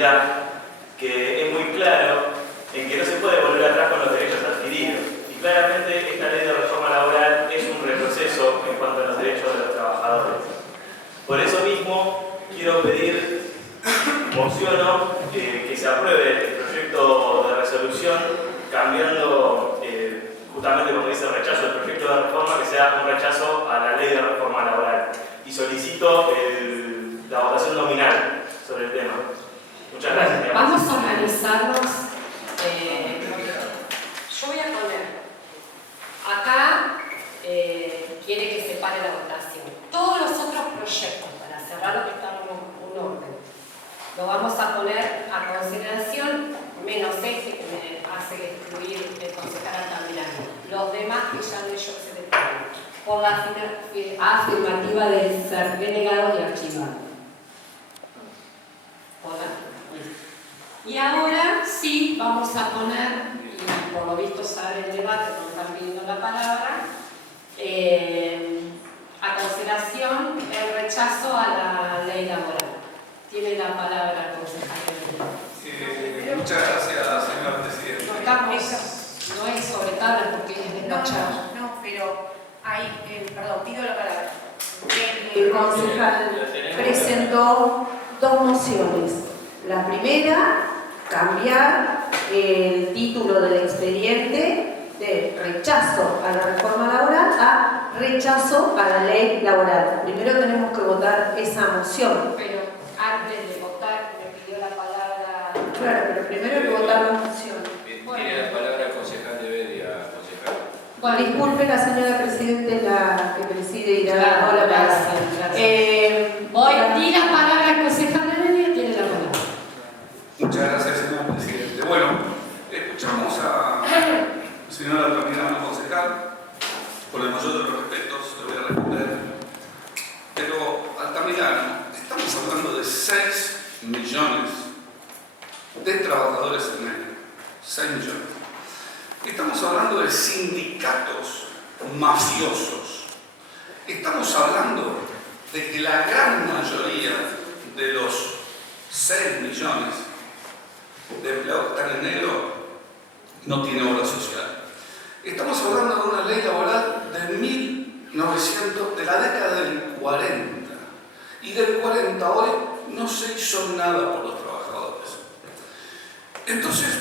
flexibilidad, que es muy claro en que no se puede volver atrás con los derechos adquiridos. Y claramente esta ley de reforma laboral es un retroceso en cuanto a los derechos de los trabajadores. Por eso mismo quiero pedir, mociono, que se apruebe el proyecto de resolución cambiando, justamente como dice rechazo del proyecto de reforma, que sea un rechazo a la ley de reforma laboral. Y solicito la votación nominal sobre el tema. Muchas gracias. Vamos a organizarnos. Yo voy a poner acá, quiere que se pare la votación. Todos los otros proyectos, para cerrar lo que está en un orden, lo vamos a poner a consideración, menos este que me hace excluir el concejal Altamirano. Los demás que ya no ellos se detallan. Por la afirmativa de ser denegado y archivado. Hola. Y ahora sí vamos a poner, y por lo visto sabe el debate, no están pidiendo la palabra, a consideración el rechazo a la ley laboral. Tiene la palabra el concejal. Muchas gracias, señora Presidenta. No es sobre tablas porque es despachado. No, pero ahí, perdón, pido la palabra. El concejal presentó dos mociones. La primera, cambiar el título del expediente de rechazo a la reforma laboral a rechazo a la ley laboral. Primero tenemos que votar esa moción. Pero antes de votar me pidió la palabra. Claro, pero primero hay que votar la moción. Tiene la palabra el concejal de Bedia, concejal. Bueno, disculpe la señora Presidente, la que preside y la Claro, la gracias. Di la palabra al concejal de Bedia, tiene la palabra. Muchas gracias, señor Presidente. Bueno, escuchamos a señora Altamirano, concejal. Con el mayor de los respetos, le voy a responder. Pero, Altamirano, estamos hablando de 6 millones de trabajadores en México. 6 millones. Estamos hablando de sindicatos mafiosos. Estamos hablando de que la gran mayoría de los 6 millones de empleados que están en negro no tiene obra social. Estamos hablando de una ley laboral de 1900, de la década del 40. Y del 40 a hoy no se hizo nada por los trabajadores. Entonces,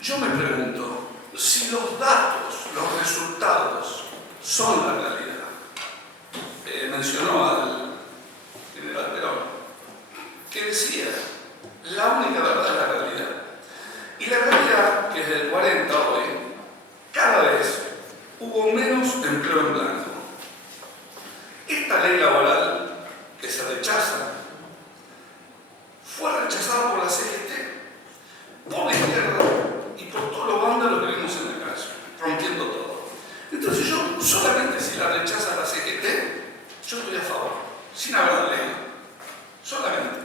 yo me pregunto, si los datos, los resultados son la realidad. Mencionó al general Perón, que decía, la única verdad es la realidad. Y la realidad, que desde el 40 a hoy, cada vez hubo menos empleo en blanco. Esta ley laboral que se rechaza, fue rechazada por la CGT, por la izquierda y por todos los vándalos que vimos en la calle, rompiendo todo. Entonces yo, solamente si la rechaza la CGT, yo estoy a favor, sin haber leído, solamente.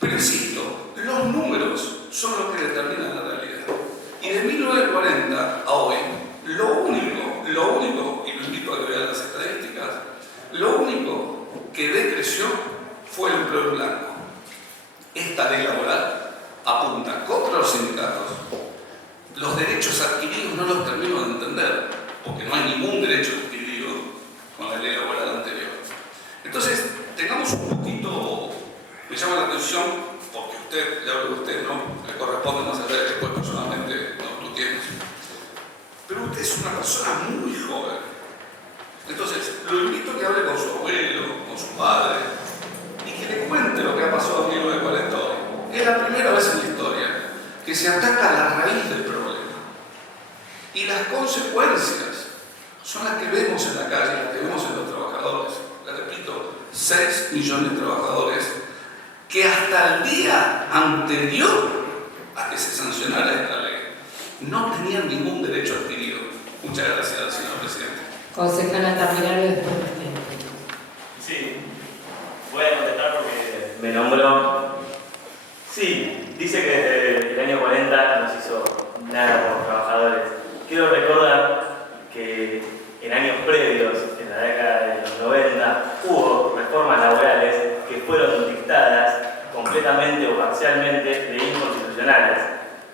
Pero insisto, los números son los que determinan la realidad. Y de 1940 a hoy, lo único, y lo invito a que vean las estadísticas, lo único que decreció fue el empleo en blanco. Esta ley laboral apunta contra los sindicatos. Los derechos adquiridos no los termino de entender, porque no hay ningún derecho adquirido con la ley laboral anterior. Entonces, tengamos un poquito, me llama la atención, porque usted, le hablo de usted, no le corresponde más allá de que después personalmente no tú tienes. Pero usted es una persona muy joven. Entonces, lo invito a que hable con su abuelo, con su padre, y que le cuente lo que ha pasado en 1940 hoy. Es la primera vez en la historia que se ataca la raíz del problema. Y las consecuencias son las que vemos en la calle, las que vemos en los trabajadores. Les repito, 6 millones de trabajadores que hasta el día anterior a que se sancionara esta ley no tenían ningún derecho adquirido. Muchas gracias, señor Presidente. Concejal Altamirano y después Martín. Sí, voy a contestar porque me nombró. Sí, dice que desde el año 40 no se hizo nada por los trabajadores. Quiero recordar que en años previos, en la década de los 90, hubo reformas laborales que fueron dictadas con completamente o parcialmente de inconstitucionales.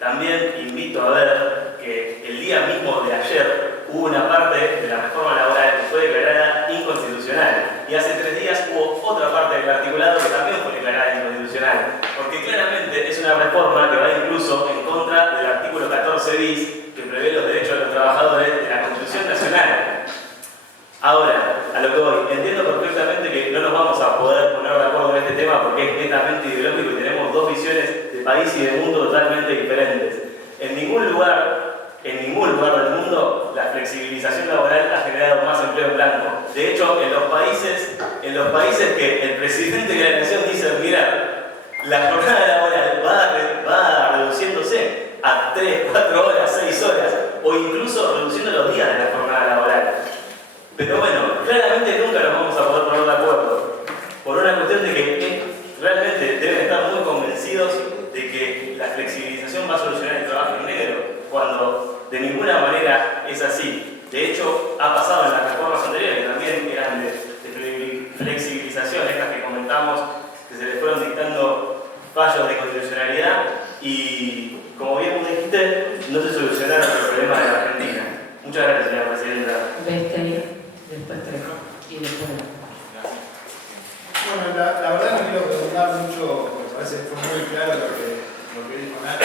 También invito a ver que el día mismo de ayer hubo una parte de la reforma laboral que fue declarada inconstitucional y hace 3 días hubo otra parte del articulado que también fue declarada inconstitucional, porque claramente es una reforma que va incluso en contra del artículo 14 bis que prevé los derechos de los trabajadores de la Constitución Nacional. Ahora, a lo que voy, entiendo perfectamente que no nos vamos a poder poner de acuerdo en este tema porque es netamente ideológico y tenemos 2 visiones de país y de mundo totalmente diferentes. En ningún lugar del mundo la flexibilización laboral ha generado más empleo en blanco. De hecho, en los países que el presidente de la nación dice, mira, la jornada laboral va reduciéndose a 3, 4 horas, 6 horas, o incluso reduciendo los días de la jornada laboral. Pero bueno, claramente nunca nos vamos a poder poner de acuerdo, por una cuestión de que realmente deben estar muy convencidos de que la flexibilización va a solucionar el trabajo en negro, cuando de ninguna manera es así. De hecho, ha pasado en las reformas anteriores, que también eran de flexibilización, estas que comentamos, que se les fueron dictando fallos de constitucionalidad y, como bien vos dijiste, no se solucionaron los problemas de la Argentina. Muchas gracias, señora presidenta. Después Trejo y después. Bueno, la verdad no quiero redundar mucho, me parece que fue muy claro lo que dijo Nacho.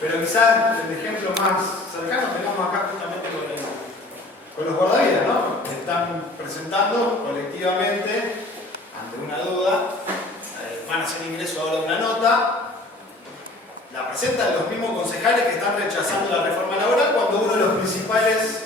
Pero quizás el ejemplo más cercano tenemos acá justamente con los guardavidas, ¿no? Están presentando colectivamente, ante una duda, van a hacer ingreso ahora de una nota, la presentan los mismos concejales que están rechazando la reforma laboral cuando uno de los principales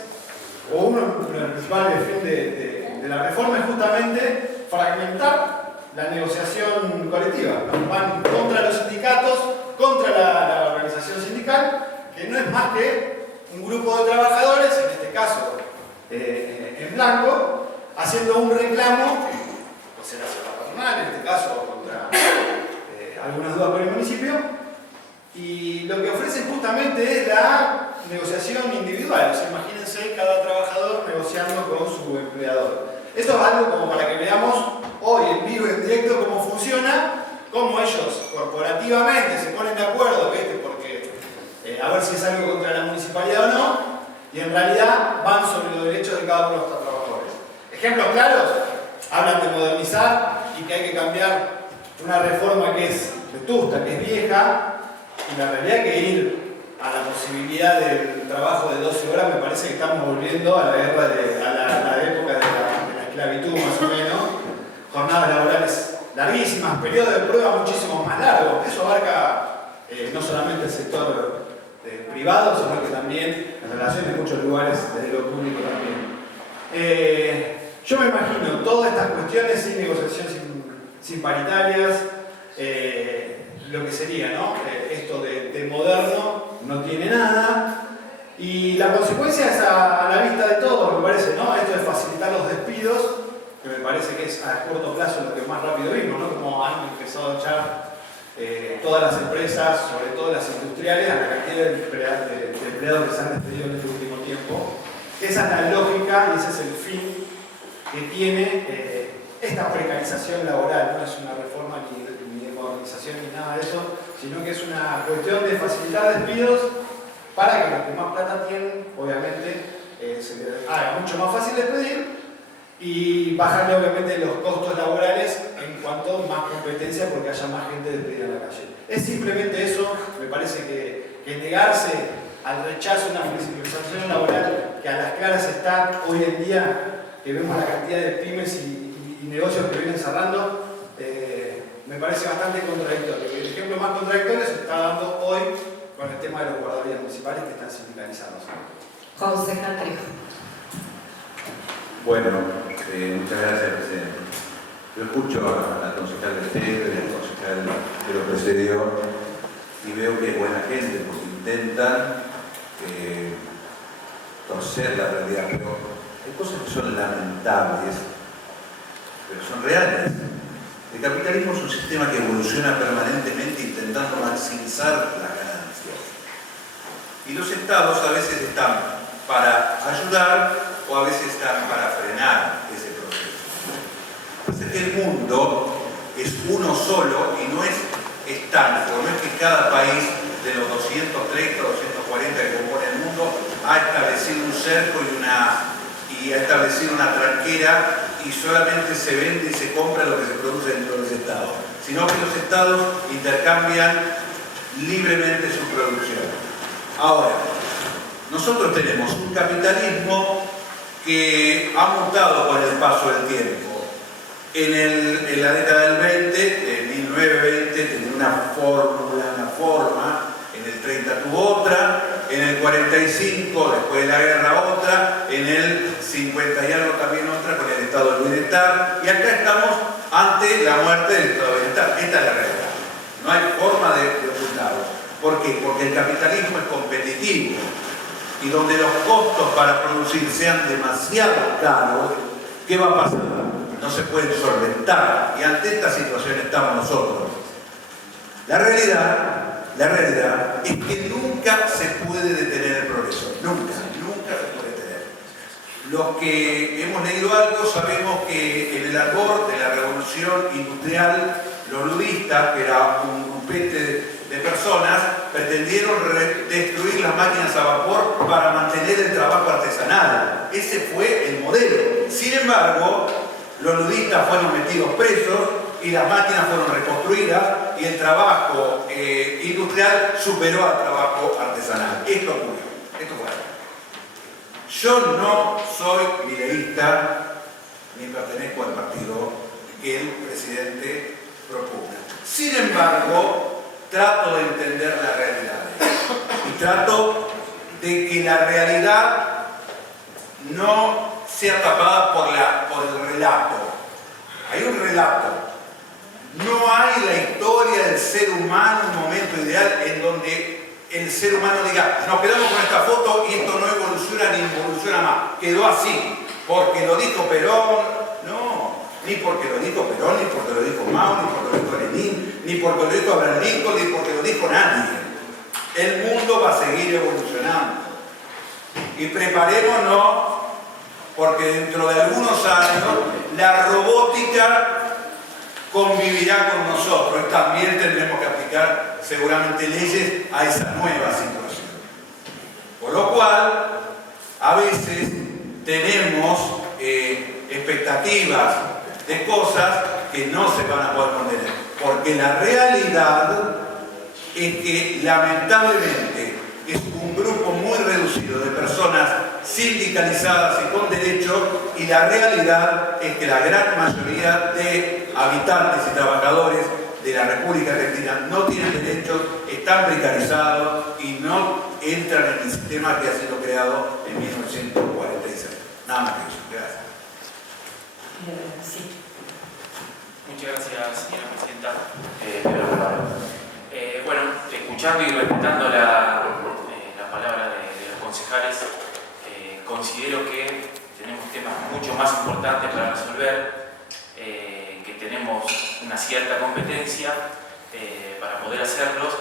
fin de la reforma es justamente fragmentar la negociación colectiva. Van contra los sindicatos, contra la organización sindical, que no es más que un grupo de trabajadores, en este caso en blanco, haciendo un reclamo, o sea, hacia la patronal, en este caso contra algunas dudas por el municipio, y lo que ofrecen justamente es la negociación individual. O sea, imagínense cada trabajador negociando con su empleador. Esto es algo como para que veamos hoy en vivo y en directo cómo funciona, cómo ellos corporativamente se ponen de acuerdo, ¿viste? Porque a ver si es algo contra la municipalidad o no, y en realidad van sobre los derechos de cada uno de estos trabajadores. Ejemplos claros, hablan de modernizar y que hay que cambiar una reforma que es vetusta, que es vieja, y la realidad es que ir a la posibilidad del trabajo de 12 horas me parece que estamos volviendo a la guerra a la época de la esclavitud más o menos, jornadas laborales larguísimas, periodos de prueba muchísimo más largos. Eso abarca no solamente el sector privado, sino que también en relación en muchos lugares desde lo público también. Yo me imagino todas estas cuestiones sin negociación, sin paritarias, lo que sería, ¿no? Esto de moderno no tiene nada, y la consecuencia es a la vista de todos, me parece, ¿no? Esto de facilitar los despidos, que me parece que es a corto plazo lo que más rápido vimos, ¿no? Como han empezado a echar todas las empresas, sobre todo las industriales, a la cantidad de empleados que se han despedido en este último tiempo. Esa es la lógica y ese es el fin que tiene esta precarización laboral. No es una reforma ni de modernización ni nada de eso, sino que es una cuestión de facilitar despidos para que los que más plata tienen, obviamente, se les haga mucho más fácil despedir y bajarle obviamente los costos laborales en cuanto a más competencia porque haya más gente despedida en la calle. Es simplemente eso. Me parece que negarse al rechazo de una flexibilización laboral que a las claras está hoy en día, que vemos la cantidad de pymes y negocios que vienen cerrando, me parece bastante contradictorio. El ejemplo más contradictorio se está dando hoy con el tema de los guardavidas municipales que están sindicalizados. Concejal Trejo. Bueno, muchas gracias, presidente. Yo escucho a la concejal de usted, al concejal que lo precedió, y veo que es buena gente porque intentan conocer la realidad, pero hay cosas que son lamentables, pero son reales. El capitalismo es un sistema que evoluciona permanentemente intentando maximizar las ganancias. Y los estados a veces están para ayudar o a veces están para frenar ese proceso. Así que el mundo es uno solo cada país de los 230, 240 que compone el mundo ha establecido un cerco y ha establecido una tranquera, y solamente se vende y se compra lo que se produce dentro de los estados, sino que los estados intercambian libremente su producción. Ahora, nosotros tenemos un capitalismo que ha mutado con el paso del tiempo. En la década del 20, de 1920, tenía una fórmula, una forma, en el 30 tuvo otra, en el 45, después de la guerra, otra, en el 50 y algo también otra, con el estado del bienestar, y acá estamos ante la muerte del estado del bienestar. Esta es la realidad. No hay forma de ocultarlo. ¿Por qué? Porque el capitalismo es competitivo, y donde los costos para producir sean demasiado caros, ¿qué va a pasar? No se pueden solventar, y ante esta situación estamos nosotros. La realidad es que nunca se puede detener el progreso, nunca se puede detener. Los que hemos leído algo sabemos que en el ardor de la revolución industrial, los ludistas, que era un grupete de personas, pretendieron destruir las máquinas a vapor para mantener el trabajo artesanal. Ese fue el modelo. Sin embargo, los ludistas fueron metidos presos y las máquinas fueron reconstruidas y el trabajo industrial superó al trabajo artesanal. Esto ocurrió. Esto fue algo. Yo no soy mileísta ni pertenezco al partido que el presidente propugna. Sin embargo, trato de entender la realidad y trato de que la realidad no sea tapada por el relato. Hay un relato. No hay la historia del ser humano, un momento ideal en donde el ser humano diga, nos quedamos con esta foto y esto no evoluciona ni involuciona más. Quedó así, porque lo dijo Perón. No, ni porque lo dijo Perón, ni porque lo dijo Mao, ni porque lo dijo Lenin, ni porque lo dijo Abraham Lincoln, ni porque lo dijo nadie. El mundo va a seguir evolucionando. Y preparémonos, porque dentro de algunos años la robótica convivirá con nosotros y también tendremos que aplicar seguramente leyes a esa nueva situación. Por lo cual, a veces tenemos expectativas de cosas que no se van a poder contener, porque la realidad es que lamentablemente es un grupo muy reducido de personas sindicalizadas y con derechos, y la realidad es que la gran mayoría de habitantes y trabajadores de la República Argentina no tienen derechos, están precarizados y no entran en el sistema que ha sido creado en 1946. Nada más que eso. Gracias. Sí. Muchas gracias, señora presidenta. Bueno, escuchando y respetando la palabra de los concejales, considero que tenemos temas mucho más importantes para resolver, que tenemos una cierta competencia para poder hacerlos,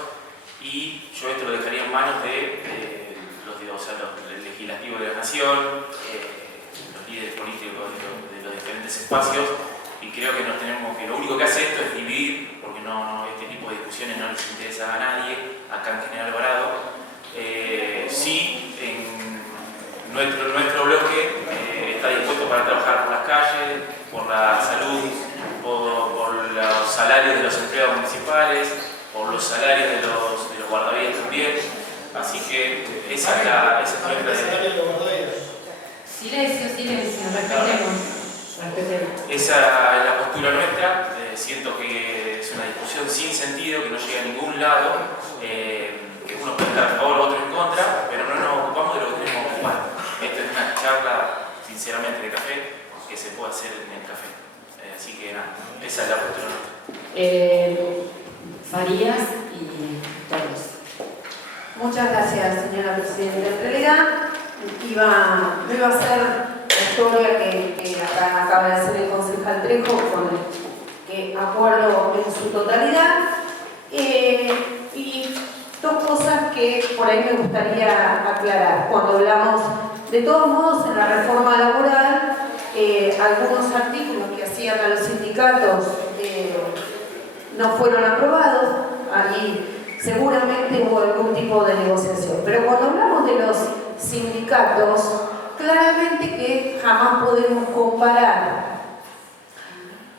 y yo esto lo dejaría en manos de los legislativos de la Nación, los líderes políticos de los diferentes espacios, y creo que lo único que hace esto es dividir, porque este tipo de discusiones no les interesa a nadie, acá en General Alvarado. Sí, en nuestro bloque está dispuesto para trabajar por las calles, por la salud, por los salarios de los empleados municipales, por los salarios de los guardavidas también. Así que esa es nuestra idea. Silencio, respetemos. Esa es la postura nuestra. Siento que es una discusión sin sentido, que no llega a ningún lado, que uno puede estar a favor, otro en contra, pero no nos ocupamos de lo que tenemos que ocupar. Esto es una charla, sinceramente, de café, que se puede hacer en el café. Así que nada, esa es la postura nuestra. Farías y todos. Muchas gracias, señora presidenta. En realidad, no iba a ser la historia que acaba de hacer el concejal Trejo, con el que acuerdo en su totalidad. Y dos cosas que por ahí me gustaría aclarar. Cuando hablamos, de todos modos, en la reforma laboral, algunos artículos que hacían a los sindicatos no fueron aprobados. Ahí seguramente hubo algún tipo de negociación. Pero cuando hablamos de los sindicatos, claramente que jamás podemos comparar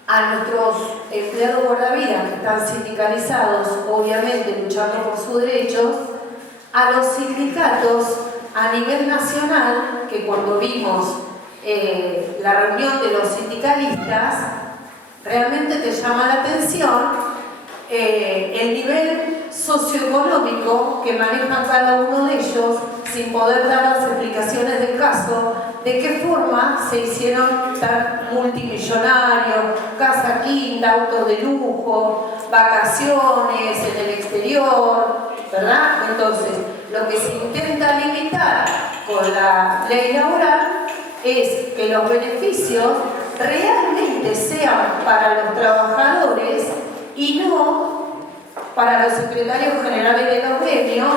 a nuestros empleados guardavidas que están sindicalizados, obviamente luchando por sus derechos, a los sindicatos a nivel nacional, que cuando vimos la reunión de los sindicalistas, realmente te llama la atención el nivel socioeconómico que manejan cada uno de ellos, sin poder dar las explicaciones del caso, de qué forma se hicieron tan multimillonarios, casa quinta, autos de lujo, vacaciones en el exterior, ¿verdad? Entonces, lo que se intenta limitar con la ley laboral es que los beneficios realmente sean para los trabajadores y no para los secretarios generales de los gremios,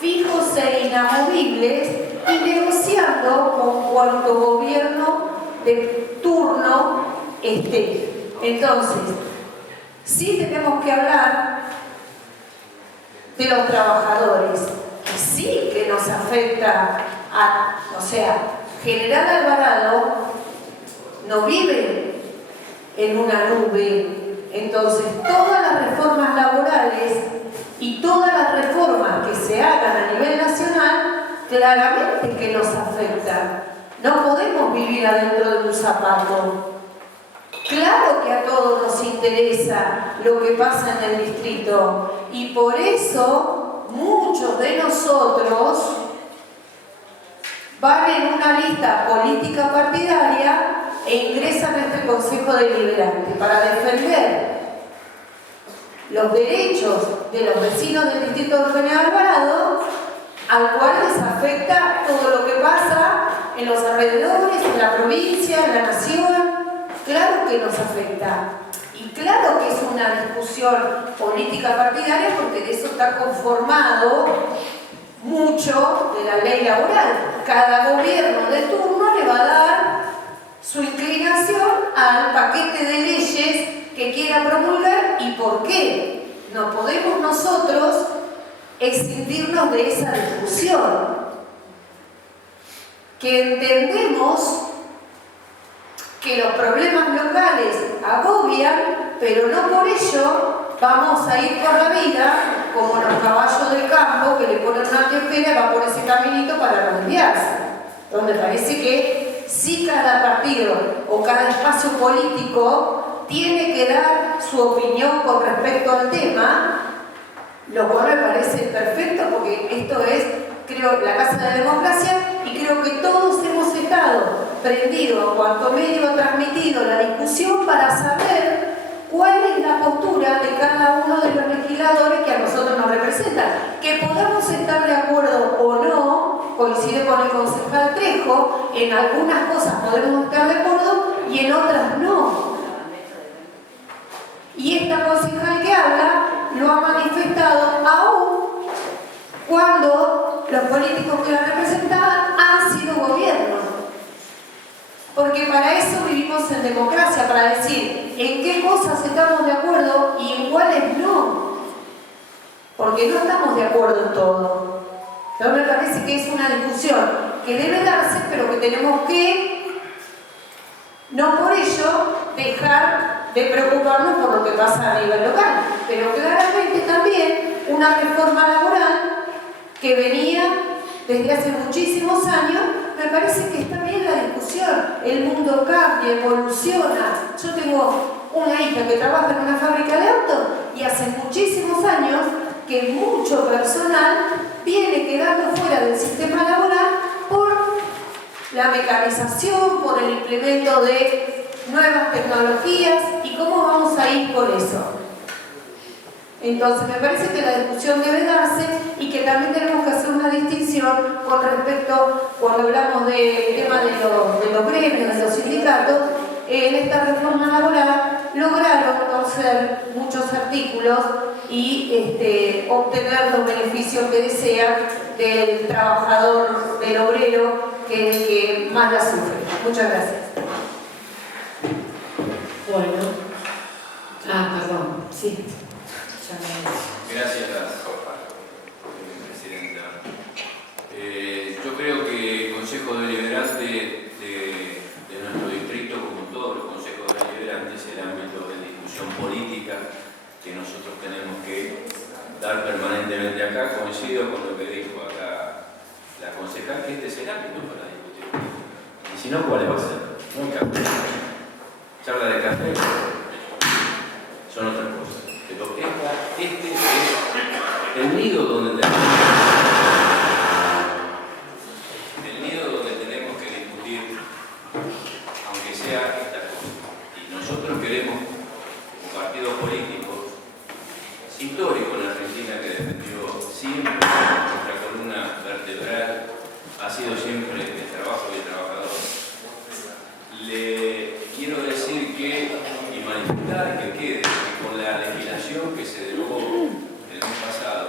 fijos e inamovibles y negociando con cuanto gobierno de turno esté. Entonces, sí tenemos que hablar de los trabajadores, que sí que nos afecta o sea, General Alvarado no vive en una nube. Entonces, todas las reformas laborales y todas las reformas que se hagan a nivel nacional, claramente que nos afectan. No podemos vivir adentro de un zapato. Claro que a todos nos interesa lo que pasa en el distrito y por eso muchos de nosotros van en una lista política partidaria e ingresan a este Consejo Deliberante para defender los derechos de los vecinos del distrito de General Alvarado, al cual les afecta todo lo que pasa en los alrededores, en la provincia, en la nación. Claro que nos afecta. Y claro que es una discusión política partidaria porque de eso está conformado mucho de la ley laboral. Cada gobierno de turno le va a dar su inclinación al paquete de leyes que quiera promulgar y por qué. No podemos nosotros exentirnos de esa discusión. Que entendemos que los problemas locales agobian, pero no por ello vamos a ir por la vida como los caballos del campo que le ponen una anteojera y va por ese caminito para no desviarse. Donde parece que si cada partido o cada espacio político tiene que dar su opinión con respecto al tema, lo cual me parece perfecto porque esto es, creo, la casa de la democracia y creo que todos hemos estado prendidos, cuanto medio transmitido la discusión para saber cuál es la postura de cada uno de los legisladores que a nosotros nos representan. Que podamos estar de acuerdo o no, coincide con el concejal Trejo, en algunas cosas podemos estar de acuerdo y en otras no. Y esta concejal que habla lo ha manifestado aún cuando los políticos que la representaban han sido gobiernos. Porque para eso vivimos en democracia, para decir en qué cosas estamos de acuerdo y en cuáles no. Porque no estamos de acuerdo en todo. Pero me parece que es una discusión que debe darse, pero que tenemos que, no por ello, dejar de preocuparnos por lo que pasa a nivel local. Pero claramente también una reforma laboral que venía desde hace muchísimos años, me parece que está bien la discusión. El mundo cambia, evoluciona. Yo tengo una hija que trabaja en una fábrica de autos y hace muchísimos años que mucho personal viene quedando fuera del sistema laboral por la mecanización, por el implemento de nuevas tecnologías y cómo vamos a ir por eso. Entonces me parece que la discusión debe darse y que también tenemos que hacer una distinción con respecto, cuando hablamos del tema de los gremios, de los sindicatos, en esta reforma laboral lograron conocer muchos artículos y obtener los beneficios que desean del trabajador, del obrero, que es el que más la sufre. Muchas gracias. Bueno. Perdón. Sí. Gracias. que nosotros tenemos que dar permanentemente acá. Coincido con lo que dijo acá la concejal, que este es el ámbito para discutir. Y si no, ¿cuál va a ser? No hay café. Charla de café son otras cosas. Pero este es el nido donde tenemos que discutir, aunque sea esta cosa. Y nosotros queremos, como partido político histórico en Argentina, que defendió siempre nuestra columna vertebral, ha sido siempre el trabajo y el trabajador. Le quiero decir y manifestar que quede que con la legislación que se derogó el mes pasado,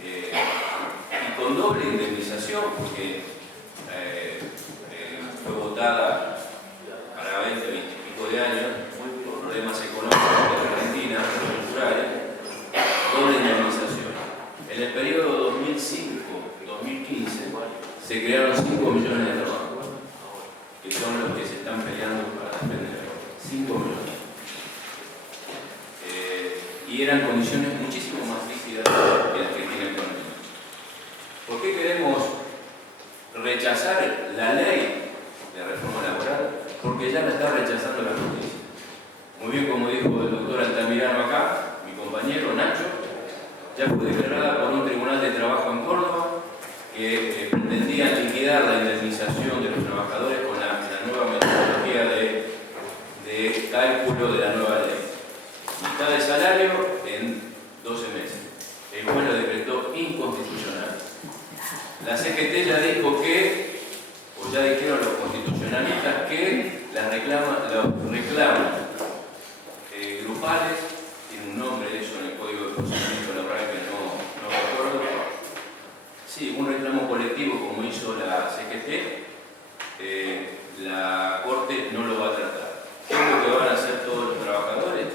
y con doble indemnización, porque fue votada para 20 y pico de años, por problemas económicos de la Argentina, culturales, doble indemnización. En el periodo 2005-2015 se crearon 5 millones de trabajos, que son los que se están peleando para defender. 5 millones. Y eran condiciones muchísimo más rígidas que las que tiene actualmente. ¿Por qué queremos rechazar la ley de reforma laboral? Porque ya la está rechazando la justicia. Muy bien, como dijo el doctor Altamirano acá, mi compañero Nacho, ya fue declarada por un tribunal de trabajo en Córdoba que pretendía liquidar la indemnización de los trabajadores con la nueva metodología de cálculo de la nueva ley. Mitad de salario en 12 meses. El juez lo decretó inconstitucional. La CGT ya dijo que, o ya dijeron los constitucionalistas, que los reclamos grupales, tiene un nombre eso en el Código de Procedimiento Laboral que no recuerdo. Sí, un reclamo colectivo como hizo la CGT, la Corte no lo va a tratar. ¿Qué es lo que van a hacer todos los trabajadores?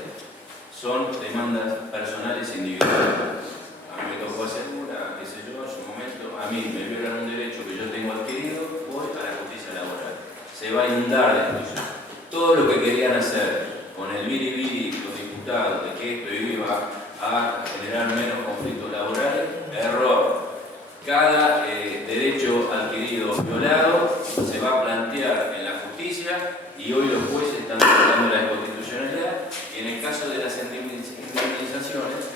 Son demandas personales e individuales. A mí me tocó hacer una, qué sé yo, en su momento, a mí me violan un derecho que yo tengo adquirido, voy a la justicia laboral. Se va a inundar de juicio. Todo lo que querían hacer con el biribiri, los diputados, de que esto iba a generar menos conflictos laborales, error. Cada derecho adquirido violado se va a plantear en la justicia y hoy los jueces están tratando la inconstitucionalidad y en el caso de las indemnizaciones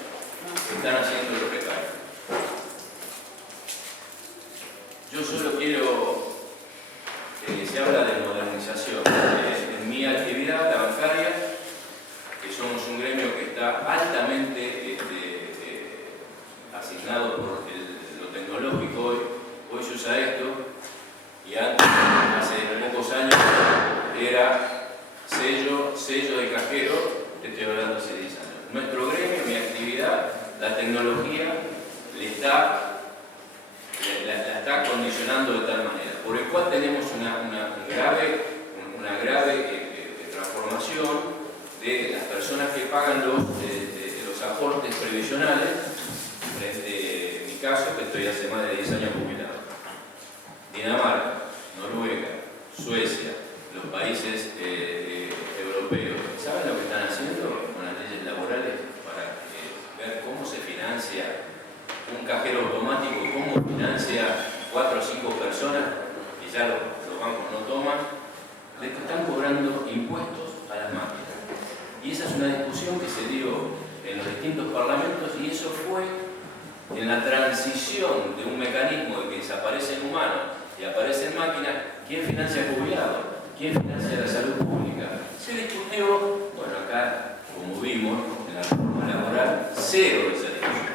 están haciendo lo que cae. Yo solo quiero, se habla de modernización. En mi actividad, la bancaria, que somos un gremio que está altamente asignado por lo tecnológico, hoy se usa esto, y antes, hace pocos años, era sello de cajero, te estoy hablando hace 10 años. Nuestro gremio, mi actividad, la tecnología la está condicionando de tal manera, por el cual tenemos una grave transformación de las personas que pagan los aportes previsionales, frente en mi caso, que estoy hace más de 10 años jubilado. Dinamarca, Noruega, Suecia, los países europeos, ¿saben lo que están haciendo con las leyes laborales para ver cómo se financia un cajero automático, cómo financia 4 o 5 personas, que ya los bancos no toman, le están cobrando impuestos a las máquinas? Y esa es una discusión que se dio en los distintos parlamentos y eso fue en la transición de un mecanismo de que desaparecen humanos y aparecen máquinas. ¿Quién financia jubilados? ¿Quién financia la salud pública? Se discutió, bueno, acá, como vimos, en la reforma laboral, cero de esa discusión.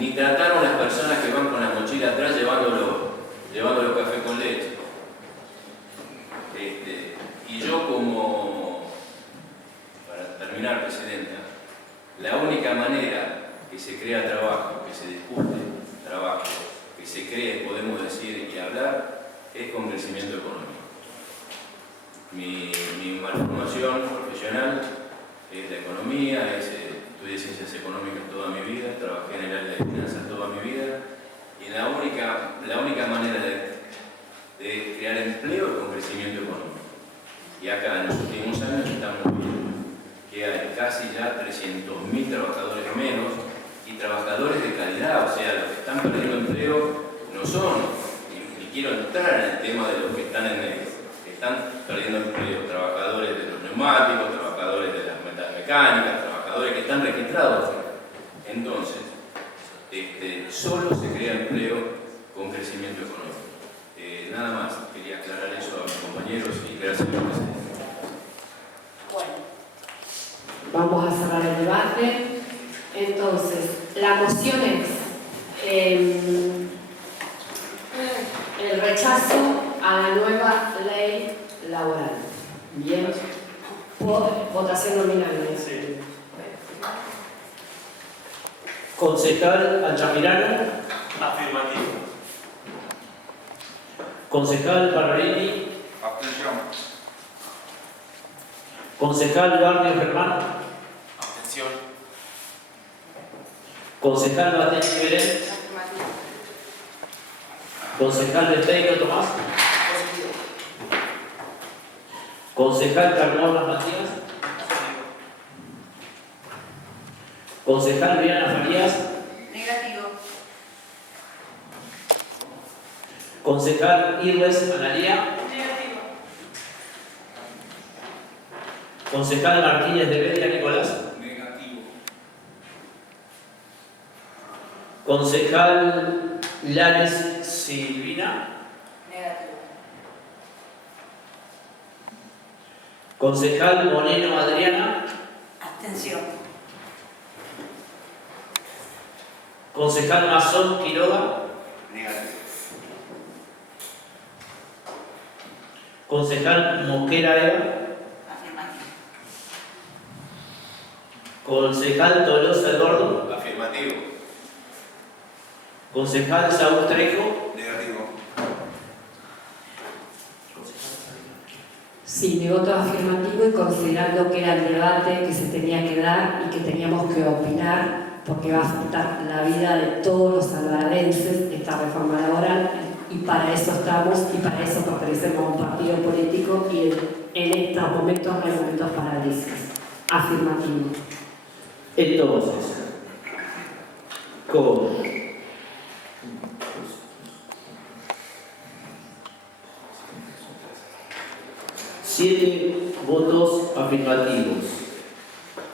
Ni trataron las personas que van con la mochila atrás llevándolo café con leche. Y yo para terminar, Presidenta, la única manera que se crea trabajo, que se discute trabajo, que se cree, podemos decir y hablar, es con crecimiento económico. Mi malformación profesional es la economía, estudié ciencias económicas toda mi vida, trabajé en el área de finanzas toda mi vida, y la única manera de crear empleo es con crecimiento económico. Y acá en los últimos años estamos viendo que hay casi ya 300.000 trabajadores menos y trabajadores de calidad, o sea, los que están perdiendo empleo no son, y quiero entrar en el tema de los que están en negro, que están perdiendo empleo, trabajadores de los neumáticos, trabajadores de las metalmecánicas, trabajadores que están registrados. Entonces, solo se crea empleo con crecimiento económico. Nada más, quería aclarar eso a mis compañeros y gracias por presidente. Bueno, vamos a cerrar el debate. Entonces, la moción es el rechazo a la nueva ley laboral. Bien, votación nominal. Sí. Concejal Altamirano. Afirmativo. Concejal Barbarini. Abstención. Concejal Barrio Germán. Abstención. Concejal Batechi Belén. Concejal Besteiro Tomás. Concejal Carmona Matías. Concejal Viana Farías. Negativo. Concejal Irles Analía. Negativo. Concejal Martínez de Bedia Nicolás. Negativo. Concejal Lares Silvina. Negativo. Concejal Moreno Adriana. Abstención. Concejal Mazón Quiroga. Negativo. Concejal Mosquera Eva. Afirmativo. Concejal Tolosa El Gordo. Afirmativo. Concejal Saúl Trejo. Negativo. Sí, mi voto es afirmativo y considerando que era el debate que se tenía que dar y que teníamos que opinar, porque va a afectar la vida de todos los albarenses esta reforma laboral, y para eso estamos y para eso pertenecemos a un partido político y en estos momentos hay momentos paralices. Afirmativo. Entonces, con 7 votos afirmativos,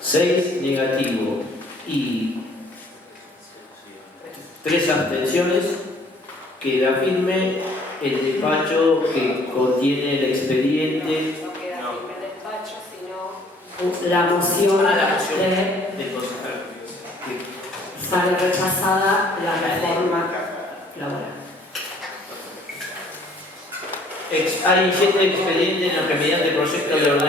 6 negativos y 3 abstenciones, queda firme el despacho que contiene el expediente. No queda firme el despacho, sino la moción, La moción de del concejal. sale rechazada la reforma laboral. Hay 7 expedientes en los que mediante proyecto de ordenanza